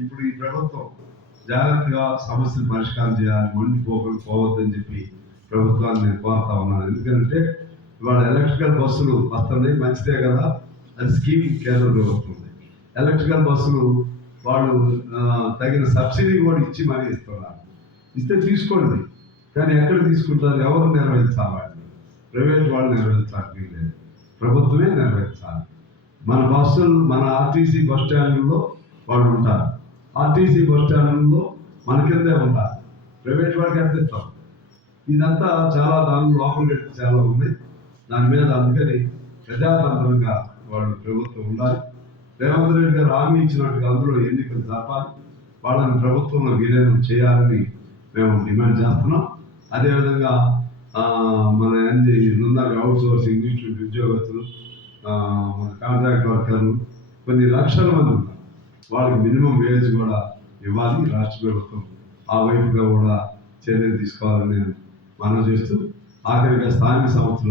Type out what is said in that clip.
ఇప్పుడు ఈ ప్రభుత్వం జాగ్రత్తగా సమస్యలు పరిష్కారం చేయాలి, పోవద్దని చెప్పి ప్రభుత్వాన్ని నేను కోరుతా ఉన్నాను. ఎందుకంటే ఇవాళ ఎలక్ట్రికల్ బస్సులు వస్తున్నాయి, మంచిదే కదా, అది స్కీమ్ కేంద్ర ప్రభుత్వం. ఎలక్ట్రికల్ బస్సులు వాళ్ళు తగిన సబ్సిడీ కూడా ఇచ్చి మరీ ఇస్తున్నారు. ఇస్తే తీసుకోండి, కానీ ఎక్కడ తీసుకుంటారు, ఎవరు నిర్వహించాలి? ప్రైవేట్ వాళ్ళు నిర్వహించాలి లేదు, ప్రభుత్వమే నిర్వహించాలి. మన బస్సులు మన ఆర్టీసీ బస్ స్టాండ్లో వాళ్ళు ఉంటారు, ఆర్టీసీ బస్ స్టాండ్లో మన కిందే ఉంటారు, ప్రైవేట్ వాళ్ళకి ఎంత ఇస్తాం? ఇదంతా చాలా దాని లోపల చాలా ఉంది. దాని మీద అందుకని ప్రజాతంత్రంగా వాళ్ళు ప్రభుత్వం ఉండాలి. రేవంత్ రెడ్డి గారు హామీ ఇచ్చినట్టుగా అందులో ఎన్నికలు జరపాలి, వాళ్ళని ప్రభుత్వంలో విలీనం చేయాలని మేము డిమాండ్ చేస్తున్నాం. అదేవిధంగా మన ఉన్నారు అవుట్ సోర్సింగ్ ఇన్స్టిట్యూట్ ఉద్యోగస్తులు, మన కాంట్రాక్ట్ వర్కర్లు కొన్ని లక్షల మంది ఉన్నారు. వాళ్ళకి మినిమం వేజ్ కూడా ఇవ్వాలి. రాష్ట్ర ప్రభుత్వం ఆ వైపుగా కూడా చర్యలు తీసుకోవాలని నేను మనం చేస్తూ ఆఖరిగా స్థానిక సంస్థలు